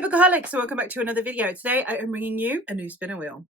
Hey Bookaholics, so welcome back to another video. Today I am bringing you a new spinner wheel.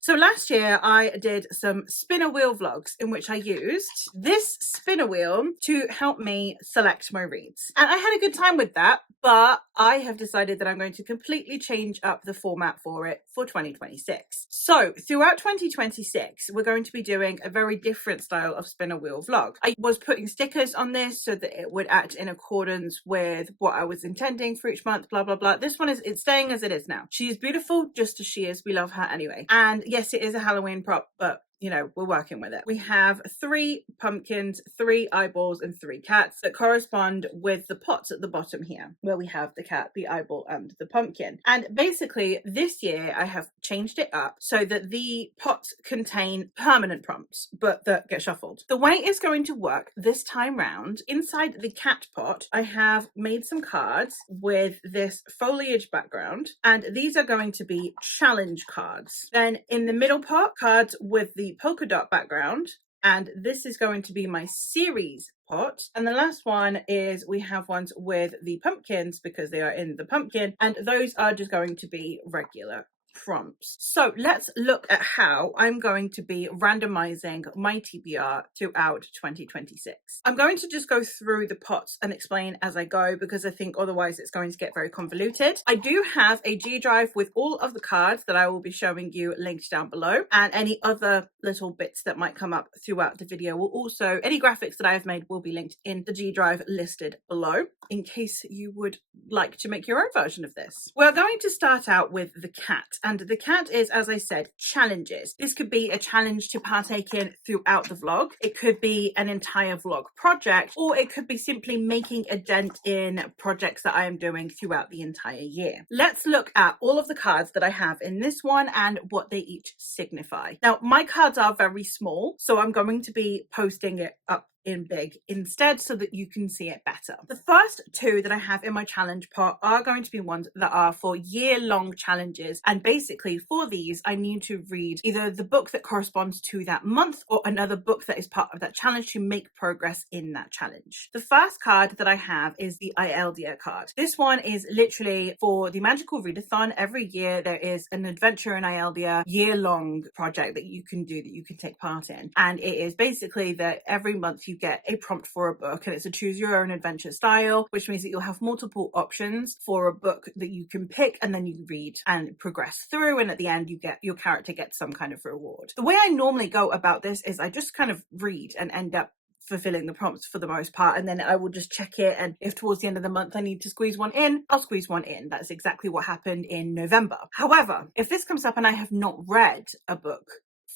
So last year I did some spinner wheel vlogs in which I used this spinner wheel to help me select my reads. And I had a good time with that, but I have decided that I'm going to completely change up the format for it for 2026. So throughout 2026, we're going to be doing a very different style of spinner wheel vlog. I was putting stickers on this so that it would act in accordance with what I was intending for each month, blah, blah, blah. This one it's staying as it is now. She is beautiful just as she is. We love her anyway. And yes, it is a Halloween prop, but you know, we're working with it. We have 3 pumpkins, 3 eyeballs, and 3 cats that correspond with the pots at the bottom here, where we have the cat, the eyeball, and the pumpkin. And basically, this year I have changed it up so that the pots contain permanent prompts, but that get shuffled. The way it's going to work this time round, inside the cat pot, I have made some cards with this foliage background, and these are going to be challenge cards. Then in the middle pot, cards with the polka dot background, and this is going to be my series pot. And the last one is we have ones with the pumpkins because they are in the pumpkin, and those are just going to be regular prompts. So let's look at how I'm going to be randomizing my TBR throughout 2026. I'm going to just go through the pots and explain as I go because I think otherwise it's going to get very convoluted. I do have a G drive with all of the cards that I will be showing you linked down below, and any other little bits that might come up throughout the video will also, any graphics that I have made will be linked in the G drive listed below in case you would like to make your own version of this. We're going to start out with the cat. And the cat is, as I said, challenges. This could be a challenge to partake in throughout the vlog. It could be an entire vlog project, or it could be simply making a dent in projects that I am doing throughout the entire year. Let's look at all of the cards that I have in this one and what they each signify. Now, my cards are very small, so I'm going to be posting it up in big instead so that you can see it better. The first 2 that I have in my challenge pot are going to be ones that are for year-long challenges, and basically for these I need to read either the book that corresponds to that month or another book that is part of that challenge to make progress in that challenge. The first card that I have is the Ieldia card. This one is literally for the Magical Readathon. Every year there is an adventure in Ieldia year-long project that you can do, that you can take part in, and it is basically that every month you get a prompt for a book, and it's a choose your own adventure style, which means that you'll have multiple options for a book that you can pick and then you read and progress through, and at the end you get, your character gets some kind of reward. The way I normally go about this is I just kind of read and end up fulfilling the prompts for the most part, and then I will just check it, and if towards the end of the month I need to squeeze one in, I'll squeeze one in. That's exactly what happened in November. However, if this comes up and I have not read a book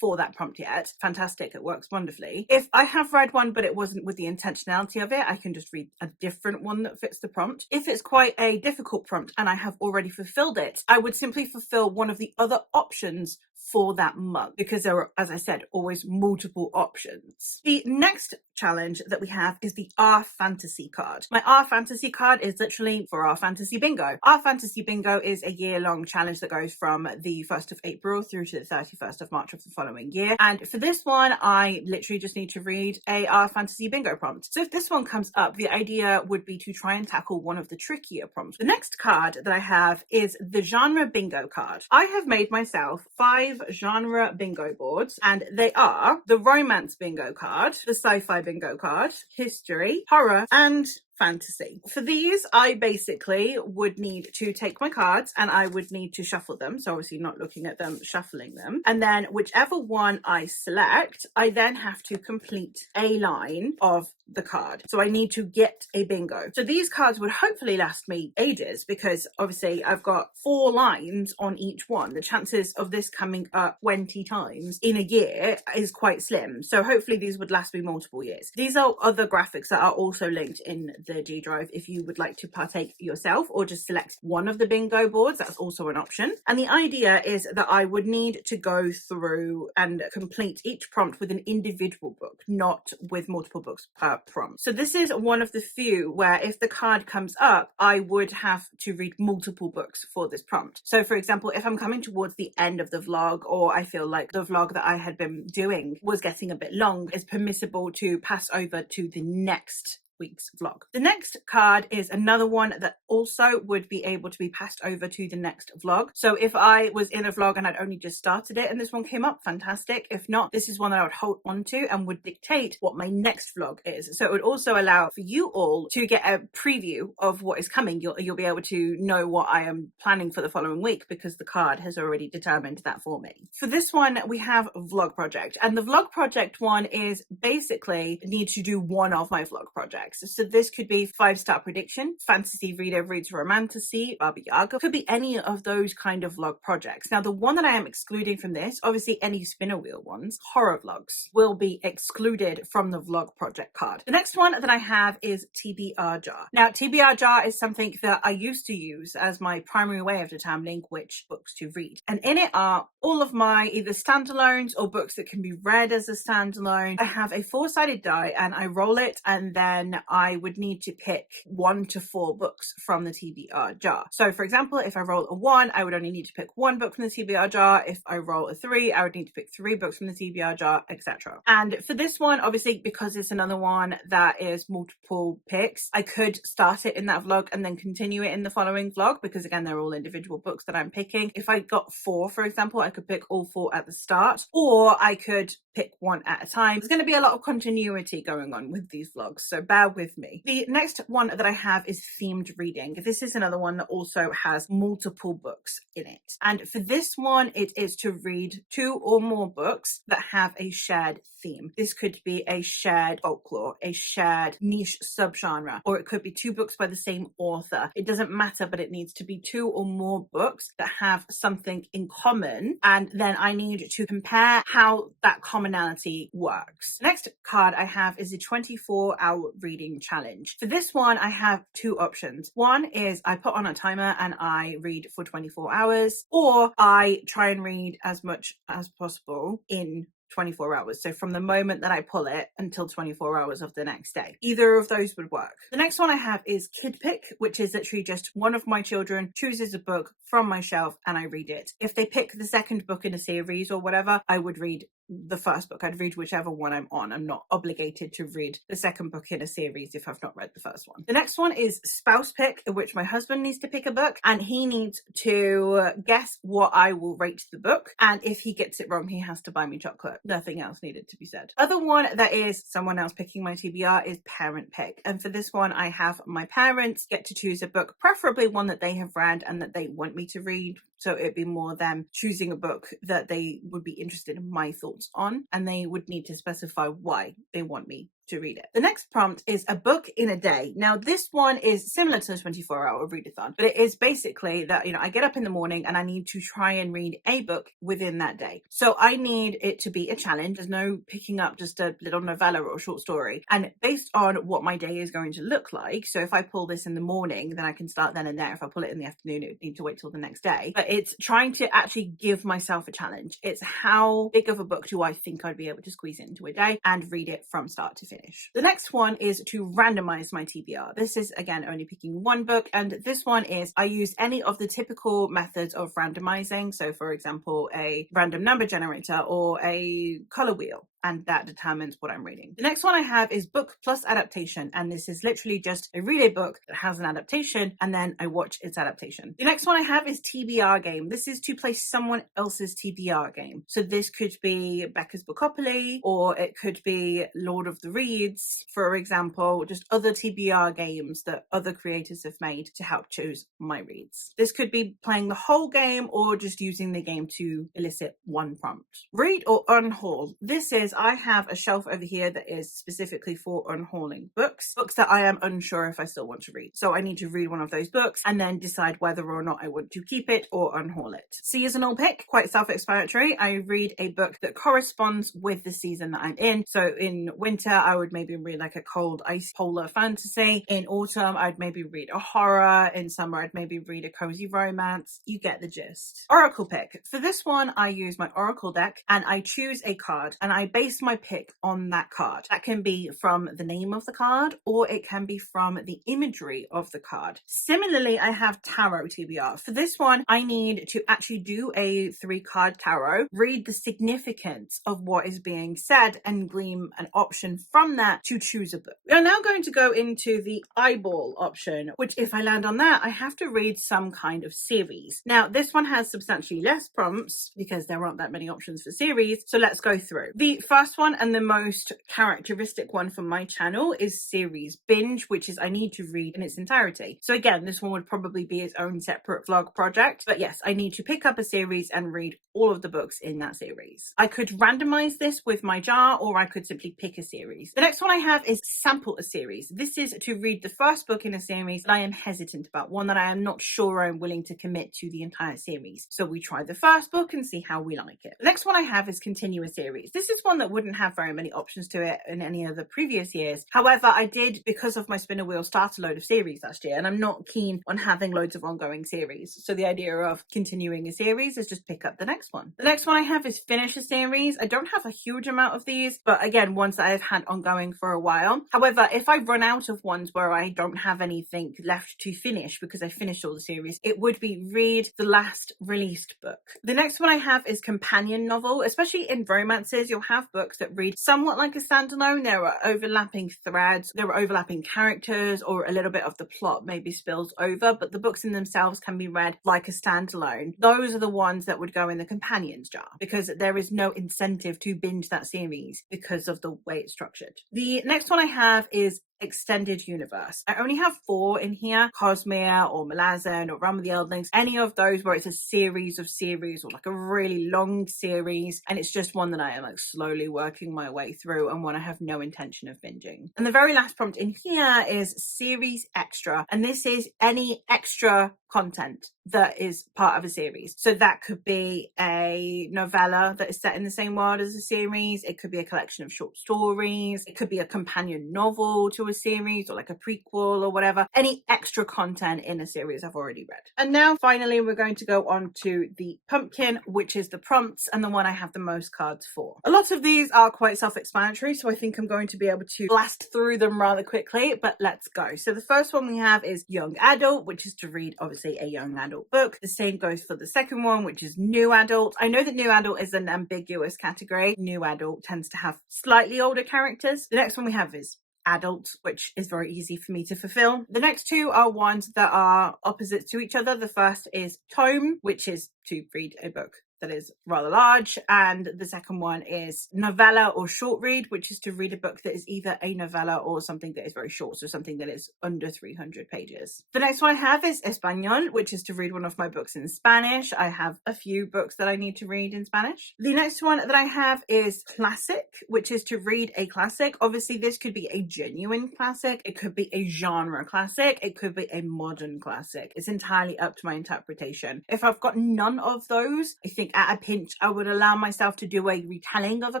for that prompt yet, fantastic, it works wonderfully. If I have read one but it wasn't with the intentionality of it, I can just read a different one that fits the prompt. If it's quite a difficult prompt and I have already fulfilled it, I would simply fulfill one of the other options for that month, because there are, as I said, always multiple options. The next challenge that we have is the Our Fantasy card. My Our Fantasy card is literally for Our Fantasy Bingo. Our Fantasy Bingo is a year-long challenge that goes from the 1st of April through to the 31st of March of the following year. And for this one, I literally just need to read a Our Fantasy Bingo prompt. So if this one comes up, the idea would be to try and tackle one of the trickier prompts. The next card that I have is the Genre Bingo card. I have made myself 5 genre bingo boards, and they are the Romance Bingo card, the Sci-Fi Bingo card, History, Horror, and Fantasy. For these, I basically would need to take my cards and I would need to shuffle them. So obviously not looking at them, shuffling them. And then whichever one I select, I then have to complete a line of the card. So I need to get a bingo. So these cards would hopefully last me ages, because obviously I've got 4 lines on each one. The chances of this coming up 20 times in a year is quite slim. So hopefully these would last me multiple years. These are other graphics that are also linked in the G Drive if you would like to partake yourself, or just select one of the bingo boards. That's also an option. And the idea is that I would need to go through and complete each prompt with an individual book, not with multiple books per prompt. So this is one of the few where if the card comes up, I would have to read multiple books for this prompt. So for example, if I'm coming towards the end of the vlog, or I feel like the vlog that I had been doing was getting a bit long, it's permissible to pass over to the next week's vlog. The next card is another one that also would be able to be passed over to the next vlog. So if I was in a vlog and I'd only just started it and this one came up, fantastic. If not, this is one that I would hold on to and would dictate what my next vlog is. So it would also allow for you all to get a preview of what is coming. You'll be able to know what I am planning for the following week because the card has already determined that for me. For this one, we have Vlog Project, and the Vlog Project one is basically need to do one of my vlog projects. So this could be 5-star prediction, fantasy reader reads romantasy, Baba Yaga, could be any of those kind of vlog projects. Now, the one that I am excluding from this, obviously any spinner wheel ones, horror vlogs, will be excluded from the vlog project card. The next one that I have is TBR Jar. Now, TBR Jar is something that I used to use as my primary way of determining which books to read. And in it are all of my either standalones or books that can be read as a standalone. I have a 4-sided die and I roll it, and then I would need to pick 1 to 4 books from the TBR jar. So for example, if I roll a 1, I would only need to pick 1 book from the TBR jar. If I roll a 3, I would need to pick 3 books from the TBR jar, etc. And for this one, obviously, because it's another one that is multiple picks, I could start it in that vlog and then continue it in the following vlog, because again, they're all individual books that I'm picking. If I got 4, for example, I could pick all 4 at the start, or I could pick 1 at a time. There's going to be a lot of continuity going on with these vlogs, so bear with me. The next one that I have is themed reading. This is another one that also has multiple books in it. And for this one, it is to read 2 or more books that have a shared theme. This could be a shared folklore, a shared niche subgenre, or it could be 2 books by the same author. It doesn't matter, but it needs to be 2 or more books that have something in common, and then I need to compare how that commonality works. The next card I have is a 24-hour reading challenge. For this one, I have 2 options. One is I put on a timer and I read for 24 hours, or I try and read as much as possible in 24 hours. So from the moment that I pull it until 24 hours of the next day. Either of those would work. The next one I have is Kid Pick, which is literally just one of my children chooses a book from my shelf and I read it. If they pick the second book in a series or whatever, I would read the first book. I'd read whichever one I'm on. I'm not obligated to read the second book in a series if I've not read the first one. The next one is Spouse Pick, in which my husband needs to pick a book and he needs to guess what I will rate the book. And if he gets it wrong, he has to buy me chocolate. Nothing else needed to be said. Other one that is someone else picking my TBR is Parent Pick. And for this one, I have my parents get to choose a book, preferably one that they have read and that they want me to read. So it'd be more them choosing a book that they would be interested in my thoughts on, and they would need to specify why they want me to read it. The next prompt is a book in a day. Now this one is similar to the 24-hour readathon, but it is basically that, I get up in the morning and I need to try and read a book within that day. So I need it to be a challenge. There's no picking up just a little novella or a short story. And based on what my day is going to look like, so if I pull this in the morning, then I can start then and there. If I pull it in the afternoon, it would need to wait till the next day. But it's trying to actually give myself a challenge. It's how big of a book do I think I'd be able to squeeze it into a day and read it from start to finish. The next one is to randomize my TBR. This is again only picking 1 book, and this one is I use any of the typical methods of randomizing. So for example, a random number generator or a color wheel, and that determines what I'm reading. The next one I have is book plus adaptation, and this is literally just I read a book that has an adaptation and then I watch its adaptation. The next one I have is TBR game. This is to play someone else's TBR game. So this could be Becca's Buckley, or it could be Lord of the Reeds, for example, just other TBR games that other creators have made to help choose my reads. This could be playing the whole game or just using the game to elicit 1 prompt. Read or unhaul. This is is I have a shelf over here that is specifically for unhauling books that I am unsure if I still want to read. So I need to read one of those books and then decide whether or not I want to keep it or unhaul it. Seasonal pick, quite self-explanatory. I read a book that corresponds with the season that I'm in. So in winter, I would maybe read like a cold ice polar fantasy. In autumn, I'd maybe read a horror. In summer, I'd maybe read a cozy romance. You get the gist. Oracle pick. For this one, I use my Oracle deck and I choose a card and I base my pick on that card. That can be from the name of the card or it can be from the imagery of the card. Similarly, I have tarot TBR. For this one, I need to actually do a 3-card tarot, read the significance of what is being said and glean an option from that to choose a book. We are now going to go into the eyeball option, which if I land on that, I have to read some kind of series. Now, this one has substantially less prompts because there aren't that many options for series. So let's go through. The first one and the most characteristic one for my channel is series binge, which is I need to read in its entirety. So again, this one would probably be its own separate vlog project. But yes, I need to pick up a series and read all of the books in that series. I could randomize this with my jar or I could simply pick a series. The next one I have is sample a series. This is to read the first book in a series that I am hesitant about, one that I am not sure I'm willing to commit to the entire series. So we try the first book and see how we like it. The next one I have is continue a series. This is one that wouldn't have very many options to it in any of the previous years. However, I did, because of my spinner wheel, start a load of series last year and I'm not keen on having loads of ongoing series. So the idea of continuing a series is just pick up the next one. The next one I have is finish a series. I don't have a huge amount of these, but again, ones that I've had ongoing for a while. However, if I run out of ones where I don't have anything left to finish because I finished all the series, it would be read the last released book. The next one I have is companion novel. Especially in romances, you'll have books that read somewhat like a standalone. There are overlapping threads, there are overlapping characters, or a little bit of the plot maybe spills over, but the books in themselves can be read like a standalone. Those are the ones that would go in the companions jar because there is no incentive to binge that series because of the way it's structured. The next one I have is extended universe. I only have 4 in here: Cosmere or Malazan or Realm of the Eldlings, any of those where it's a series of series or like a really long series, and it's just one that I am like slowly working my way through and one I have no intention of binging. And the very last prompt in here is series extra, and this is any extra content that is part of a series. So that could be a novella that is set in the same world as a series, it could be a collection of short stories, it could be a companion novel to a series or like a prequel or whatever. Any extra content in a series I've already read. And now finally we're going to go on to the pumpkin, which is the prompts and the one I have the most cards for. A lot of these are quite self-explanatory, so I think I'm going to be able to blast through them rather quickly, but let's go. So the first one we have is young adult, which is to read obviously a young adult book. The same goes for the second one, which is new adult. I know that new adult is an ambiguous category. New adult tends to have slightly older characters. The next one we have is adult, which is very easy for me to fulfill. The next two are ones that are opposites to each other. The first is tome, which is to read a book that is rather large, and the second one is novella or short read, which is to read a book that is either a novella or something that is very short, so something that is under 300 pages. The next one I have is Español, which is to read one of my books in Spanish. I have a few books that I need to read in Spanish. The next one that I have is classic, which is to read a classic. Obviously this could be a genuine classic, it could be a genre classic, it could be a modern classic. It's entirely up to my interpretation. If I've got none of those, I think at a pinch I would allow myself to do a retelling of a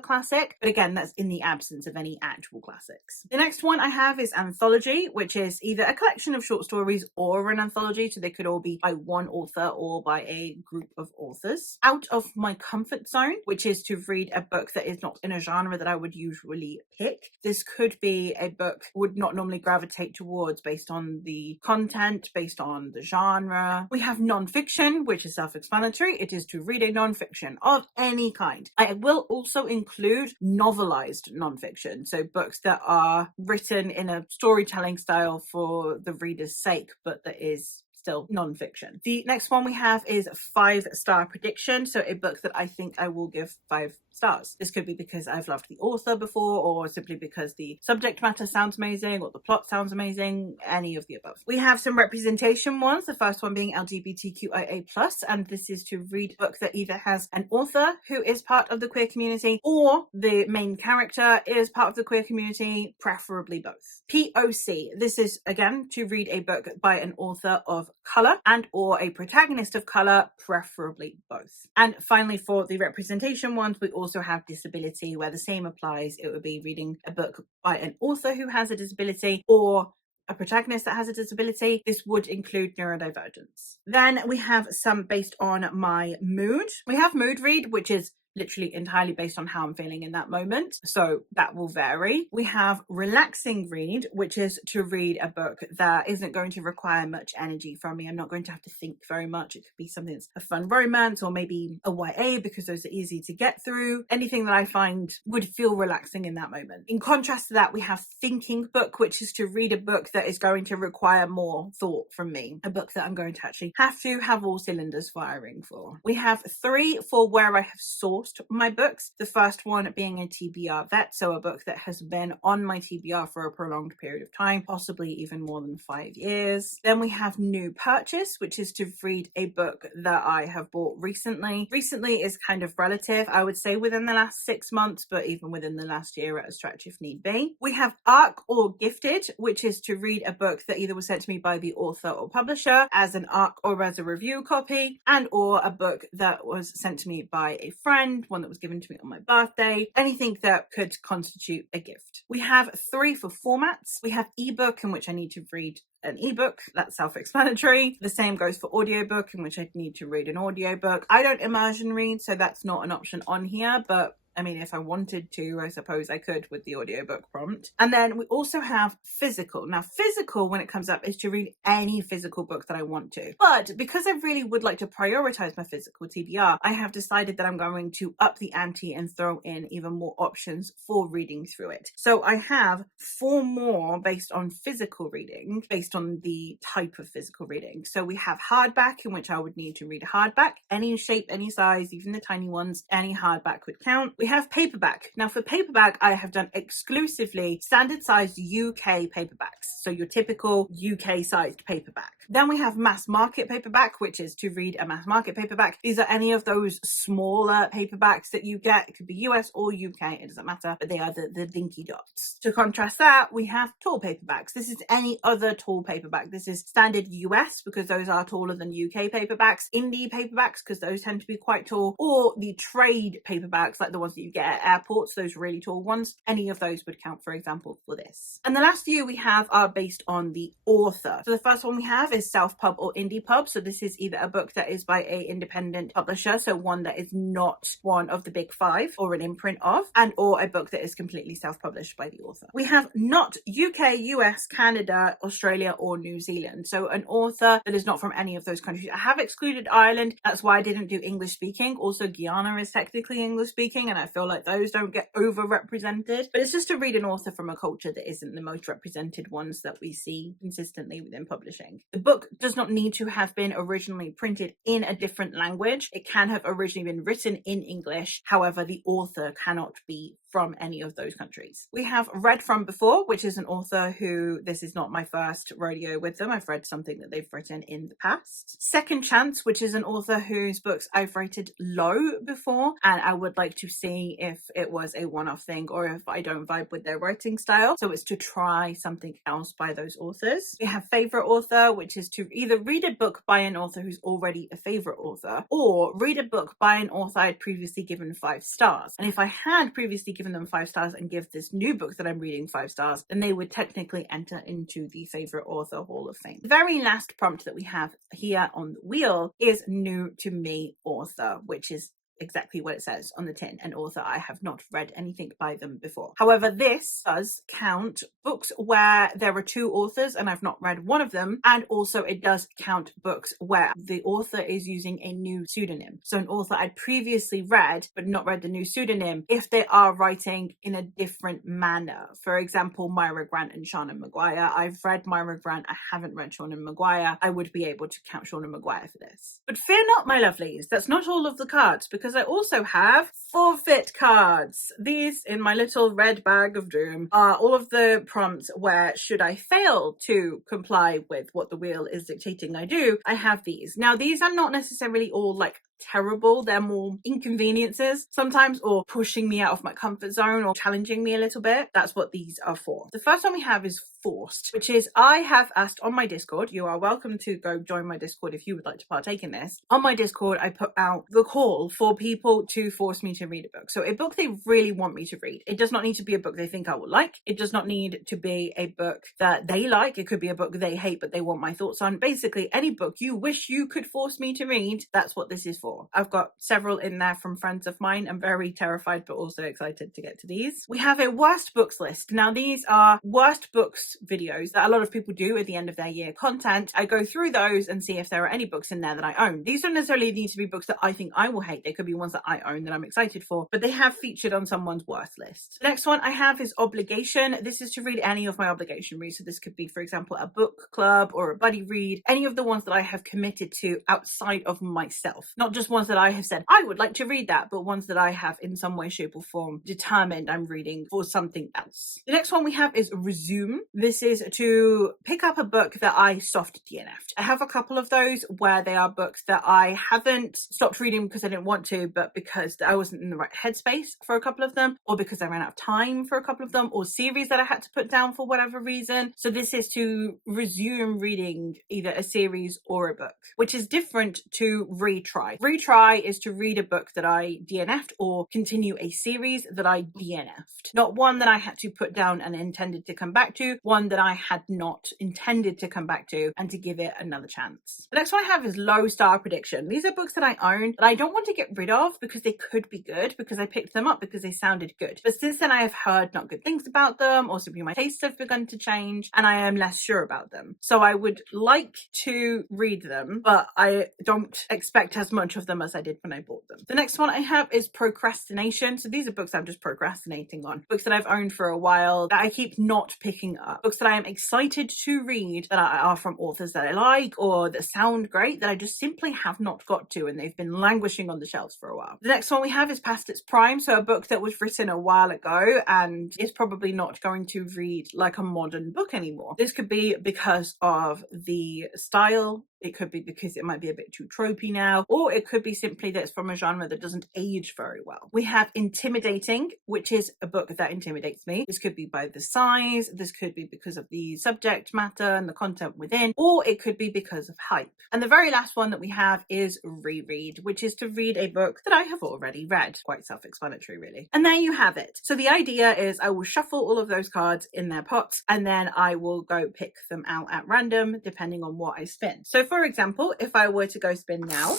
classic, but again, that's in the absence of any actual classics. The next one I have is anthology, which is either a collection of short stories or an anthology, so they could all be by one author or by a group of authors. Out of my comfort zone, which is to read a book that is not in a genre that I would usually pick. This could be a book I would not normally gravitate towards based on the content, based on the genre. We have non-fiction, which is self-explanatory. It is to read a non-fiction of any kind. I will also include novelized non-fiction, so books that are written in a storytelling style for the reader's sake, but that is still non-fiction. The next one we have is 5-star prediction. So a book that I think I will give 5 stars. This could be because I've loved the author before, or simply because the subject matter sounds amazing, or the plot sounds amazing, any of the above. We have some representation ones, the first one being LGBTQIA+, and this is to read a book that either has an author who is part of the queer community, or the main character is part of the queer community, preferably both. POC, this is again to read a book by an author of color and or a protagonist of color, preferably both. And finally, for the representation ones, we also have disability, where the same applies. It would be reading a book by an author who has a disability or a protagonist that has a disability. This would include neurodivergence. Then we have some based on my mood. We have mood read, which is literally entirely based on how I'm feeling in that moment, so that will vary. We have relaxing read, which is to read a book that isn't going to require much energy from me. I'm not going to have to think very much. It could be something that's a fun romance, or maybe a YA, because those are easy to get through. Anything that I find would feel relaxing in that moment. In contrast to that, we have thinking book, which is to read a book that is going to require more thought from me, a book that I'm going to actually have to have all cylinders firing for. We have 3 for where I have sourced my books. The first one being a TBR vet, so a book that has been on my TBR for a prolonged period of time, possibly even more than 5 years. Then we have new purchase, which is to read a book that I have bought recently. Recently is kind of relative. I would say within the last 6 months, but even within the last year at a stretch if need be. We have ARC or gifted, which is to read a book that either was sent to me by the author or publisher as an ARC or as a review copy, and or a book that was sent to me by a friend, one that was given to me on my birthday, anything that could constitute a gift. We have 3 for formats. We have ebook, in which I need to read an ebook. That's self-explanatory. The same goes for audiobook, in which I need to read an audiobook. I don't immersion read, so that's not an option on here, but I mean, if I wanted to, I suppose I could with the audiobook prompt. And then we also have physical. Now, physical, when it comes up, is to read any physical book that I want to. But because I really would like to prioritize my physical TBR, I have decided that I'm going to up the ante and throw in even more options for reading through it. So I have 4 more based on physical reading, based on the type of physical reading. So we have hardback, in which I would need to read a hardback, any shape, any size, even the tiny ones, any hardback would count. We have paperback. Now for paperback, I have done exclusively standard sized UK paperbacks. So your typical UK sized paperback. Then we have mass market paperback, which is to read a mass market paperback. These are any of those smaller paperbacks that you get. It could be US or UK, it doesn't matter, but they are the dinky dots. To contrast that, we have tall paperbacks. This is any other tall paperback. This is standard US, because those are taller than UK paperbacks, indie paperbacks, because those tend to be quite tall, or the trade paperbacks, like the ones that you get at airports, those really tall ones. Any of those would count, for example, for this. And the last few we have are based on the author. So the first one we have is self-pub or indie pub. So this is either a book that is by a independent publisher, so one that is not one of the big 5 or an imprint of, and or a book that is completely self-published by the author. We have not UK, US, Canada, Australia, or New Zealand. So an author that is not from any of those countries. I have excluded Ireland. That's why I didn't do English speaking. Also, Guyana is technically English speaking, and I feel like those don't get overrepresented. But it's just to read an author from a culture that isn't the most represented ones that we see consistently within publishing. The book does not need to have been originally printed in a different language. It can have originally been written in English. However, the author cannot be from any of those countries. We have read from before, which is an author who, this is not my first rodeo with them. I've read something that they've written in the past. Second chance, which is an author whose books I've rated low before, and I would like to see if it was a one-off thing or if I don't vibe with their writing style. So it's to try something else by those authors. We have favorite author, which is to either read a book by an author who's already a favorite author, or read a book by an author I'd previously given 5 stars. And if I had previously given them 5 stars and give this new book that I'm reading 5 stars, then they would technically enter into the favorite author Hall of Fame. The very last prompt that we have here on the wheel is new to me author, which is exactly what it says on the tin, an author. I have not read anything by them before. However, this does count books where there are two authors and I've not read one of them, and also it does count books where the author is using a new pseudonym. So an author I'd previously read but not read the new pseudonym, if they are writing in a different manner. For example, Myra Grant and Shauna Maguire. I've read Myra Grant, I haven't read Shauna Maguire. I would be able to count Shauna Maguire for this. But fear not, my lovelies, that's not all of the cards, because I also have forfeit cards. These, in my little red bag of doom, are all of the prompts where, should I fail to comply with what the wheel is dictating I do, I have these. Now, these are not necessarily all like terrible. They're more inconveniences sometimes, or pushing me out of my comfort zone, or challenging me a little bit. That's what these are for. The first one we have is forced, which is, I have asked on my Discord, you are welcome to go join my Discord if you would like to partake in this. On my Discord, I put out the call for people to force me to read a book. So a book they really want me to read. It does not need to be a book they think I will like. It does not need to be a book that they like. It could be a book they hate but they want my thoughts on. Basically, any book you wish you could force me to read, that's what this is for. I've got several in there from friends of mine. I'm very terrified but also excited to get to these. We have a worst books list. Now, these are worst books videos that a lot of people do at the end of their year content. I go through those and see if there are any books in there that I own. These don't necessarily need to be books that I think I will hate. They could be ones that I own that I'm excited for, but they have featured on someone's worst list. The next one I have is obligation. This is to read any of my obligation reads. So this could be, for example, a book club or a buddy read, any of the ones that I have committed to outside of myself. Not just ones that I have said, I would like to read that, but ones that I have in some way, shape or form determined I'm reading for something else. The next one we have is resume. This is to pick up a book that I soft DNF'd. I have a couple of those where they are books that I haven't stopped reading because I didn't want to, but because I wasn't in the right headspace for a couple of them, or because I ran out of time for a couple of them, or series that I had to put down for whatever reason. So this is to resume reading either a series or a book, which is different to retry. Retry is to read a book that I DNF'd or continue a series that I DNF'd. Not one that I had to put down and intended to come back to, one that I had not intended to come back to and to give it another chance. The next one I have is low star prediction. These are books that I own that I don't want to get rid of because they could be good, because I picked them up because they sounded good. But since then I have heard not good things about them, or simply my tastes have begun to change and I am less sure about them. So I would like to read them, but I don't expect as much of them as I did when I bought them. The next one I have is procrastination. So these are books I'm just procrastinating on. Books that I've owned for a while that I keep not picking up. Books that I am excited to read that are from authors that I like or that sound great that I just simply have not got to, and they've been languishing on the shelves for a while. The next one we have is past its prime. So a book that was written a while ago and is probably not going to read like a modern book anymore. This could be because of the style. It could be because it might be a bit too tropey now, or it could be simply that it's from a genre that doesn't age very well. We have intimidating, which is a book that intimidates me. This could be by the size, this could be because of the subject matter and the content within, or it could be because of hype. And the very last one that we have is reread, which is to read a book that I have already read. Quite self-explanatory, really. And there you have it. So the idea is I will shuffle all of those cards in their pots and then I will go pick them out at random depending on what I spin. So for example, if I were to go spin now,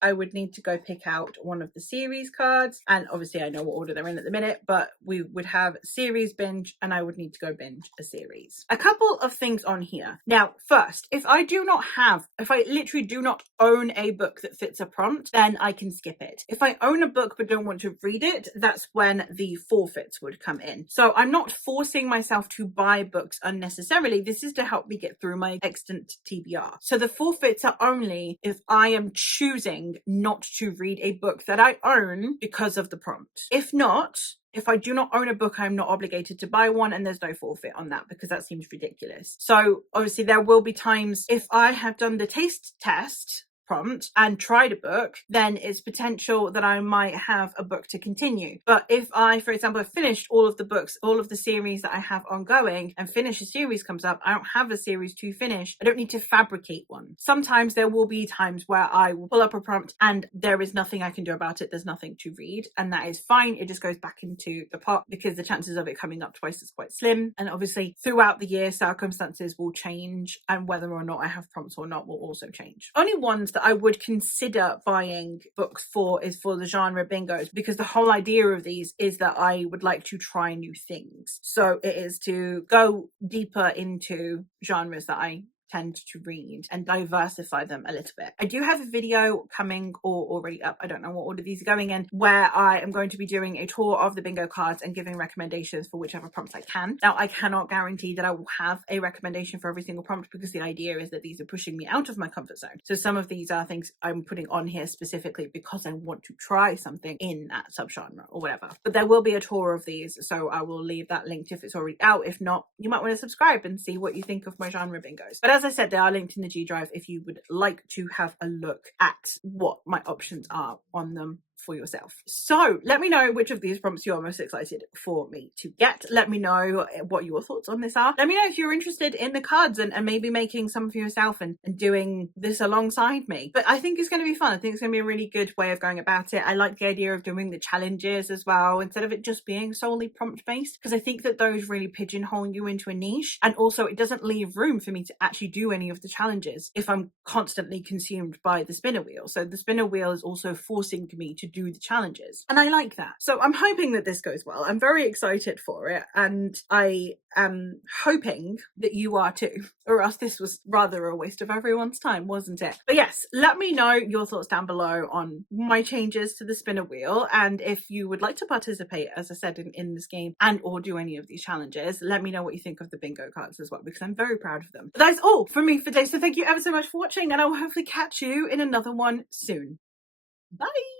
I would need to go pick out one of the series cards, and obviously I know what order they're in at the minute, but we would have series binge and I would need to go binge a series. A couple of things on here. Now, first, if I literally do not own a book that fits a prompt, then I can skip it. If I own a book but don't want to read it, that's when the forfeits would come in. So I'm not forcing myself to buy books unnecessarily. This is to help me get through my extant TBR. So the forfeits are only if I am choosing not to read a book that I own because of the prompt. If not, if I do not own a book, I'm not obligated to buy one, and there's no forfeit on that because that seems ridiculous. So obviously there will be times if I have done the taste test prompt and tried a book, then it's potential that I might have a book to continue. But if I, for example, have finished all of the books, all of the series that I have ongoing, and finish a series comes up, I don't have a series to finish. I don't need to fabricate one. Sometimes there will be times where I will pull up a prompt and there is nothing I can do about it. There's nothing to read, and that is fine. It just goes back into the pot because the chances of it coming up twice is quite slim. And obviously throughout the year, circumstances will change, and whether or not I have prompts or not will also change. Only ones that that I would consider buying books for is for the genre bingos, because the whole idea of these is that I would like to try new things. So it is to go deeper into genres that I tend to read and diversify them a little bit. I do have a video coming or already up, I don't know what order these are going in, where I am going to be doing a tour of the bingo cards and giving recommendations for whichever prompts I can. Now, I cannot guarantee that I will have a recommendation for every single prompt, because the idea is that these are pushing me out of my comfort zone. So some of these are things I'm putting on here specifically because I want to try something in that subgenre or whatever. But there will be a tour of these, so I will leave that linked if it's already out. If not, you might want to subscribe and see what you think of my genre bingos. But as I said, they are linked in the G Drive if you would like to have a look at what my options are on them for yourself. So let me know which of these prompts you're most excited for me to get. Let me know what your thoughts on this are. Let me know if you're interested in the cards and maybe making some for yourself and doing this alongside me. But I think it's going to be fun. I think it's going to be a really good way of going about it. I like the idea of doing the challenges as well, instead of it just being solely prompt based, because I think that those really pigeonhole you into a niche, and also it doesn't leave room for me to actually do any of the challenges if I'm constantly consumed by the spinner wheel. So the spinner wheel is also forcing me to do the challenges, and I like that. So I'm hoping that this goes well. I'm very excited for it, and I am hoping that you are too, or else this was rather a waste of everyone's time, wasn't it? But yes, let me know your thoughts down below on my changes to the spinner wheel, and if you would like to participate, as I said, in this game and or do any of these challenges, let me know what you think of the bingo cards as well, because I'm very proud of them. But that's all from me for today, so thank you ever so much for watching, and I will hopefully catch you in another one soon. Bye!